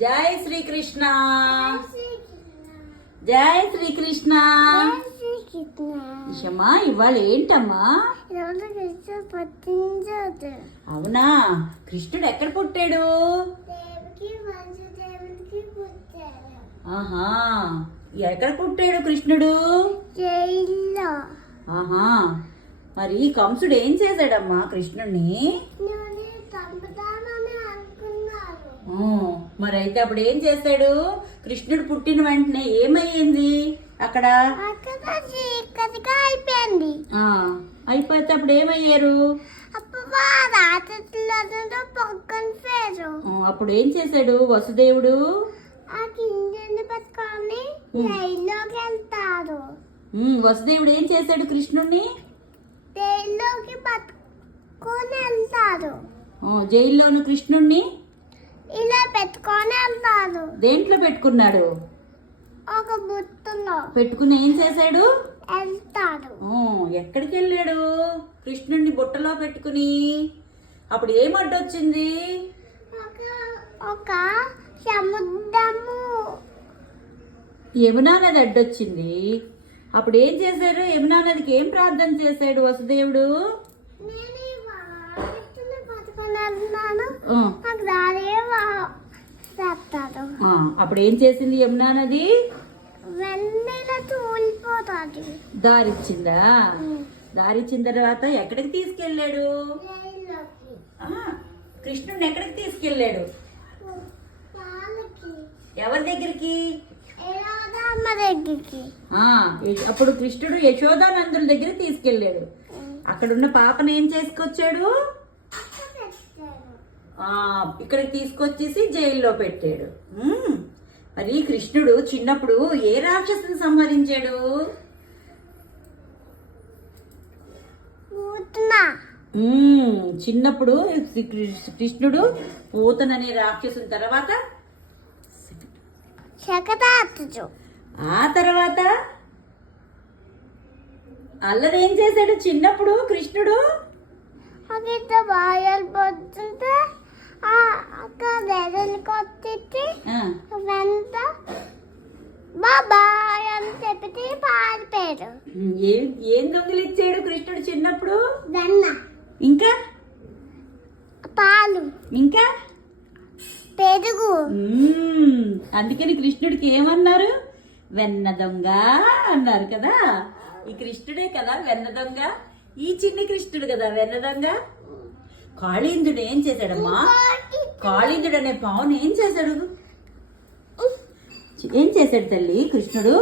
జై శ్రీకృష్ణ. జై శ్రీకృష్ణ. ఇషమ్మా ఇవాళ ఏంటమ్మా? అవునా, కృష్ణుడు ఎక్కడ పుట్టాడు? ఆహా, ఎక్కడ పుట్టాడు కృష్ణుడు? ఆహా, మరి కంసుడు ఏం చేశాడమ్మా కృష్ణుడిని? మరి అయితే అప్పుడు ఏం చేశాడు? కృష్ణుడు పుట్టిన వెంటనే ఏమయ్యింది అక్కడ? అయిపోయింది. అయిపోతే అప్పుడు ఏమయ్యారు? అప్పుడు ఏం చేశాడు వసుదేవుడు? వసుదేవుడు ఏం చేశాడు కృష్ణుడిని? జైల్లోను కృష్ణుడిని ఇలా పెట్టుకొని వెళ్తాడు. దేంట్లో పెట్టుకున్నాడు? ఒక బుట్టలో పెట్టుకుని ఏం చేశాడు? వెళ్తాడు. ఎక్కడికి వెళ్ళాడు కృష్ణుడిని బుట్టలో పెట్టుకుని? అప్పుడు ఏం అడ్డొచ్చింది? ఒక సముద్రము, యమునా నది అడ్డొచ్చింది. అప్పుడు ఏం చేశారు? యమునా నదికి ఏం ప్రార్థన చేశాడు వసుదేవుడు? అప్పుడు ఏం చేసింది యమునా నది? దారిచ్చిందా? దారిచ్చిన తర్వాత ఎక్కడికి తీసుకెళ్ళాడు? కృష్ణుడిని ఎక్కడికి తీసుకెళ్ళాడు? ఎవరి దగ్గరికి? అప్పుడు కృష్ణుడు యశోదానందుల దగ్గర తీసుకెళ్ళాడు. అక్కడున్న పాపను ఏం చేసుకొచ్చాడు? ఇక్కడికి తీసుకొచ్చేసి జైల్లో పెట్టాడు. మరి కృష్ణుడు చిన్నప్పుడు ఏ రాక్షసుని సంహరించాడు? చిన్నప్పుడు కృష్ణుడు పూతననే రాక్షసుని, తర్వాత ఆ తర్వాత అల్లరి ఏం చేశాడు చిన్నప్పుడు కృష్ణుడు? బాబాయ్ అని చెప్పి పారిపోయాడు. ఏం దొంగలు ఇచ్చాడు కృష్ణుడు చిన్నప్పుడు? వెన్న, ఇంకా పాలు, ఇంకా పెరుగు. అందుకని కృష్ణుడికి ఏమన్నారు? వెన్న దొంగ అన్నారు కదా. ఈ కృష్ణుడే కదా వెన్న దొంగ. ఈ చిన్ని కృష్ణుడు కదా వెన్న దొంగ. కాళీంద్రుడు ఏం చేశాడమ్మా? కాళీంద్రుడు అనే పావును ఏం చేశాడు? ఏం చేశాడు తల్లి కృష్ణుడు?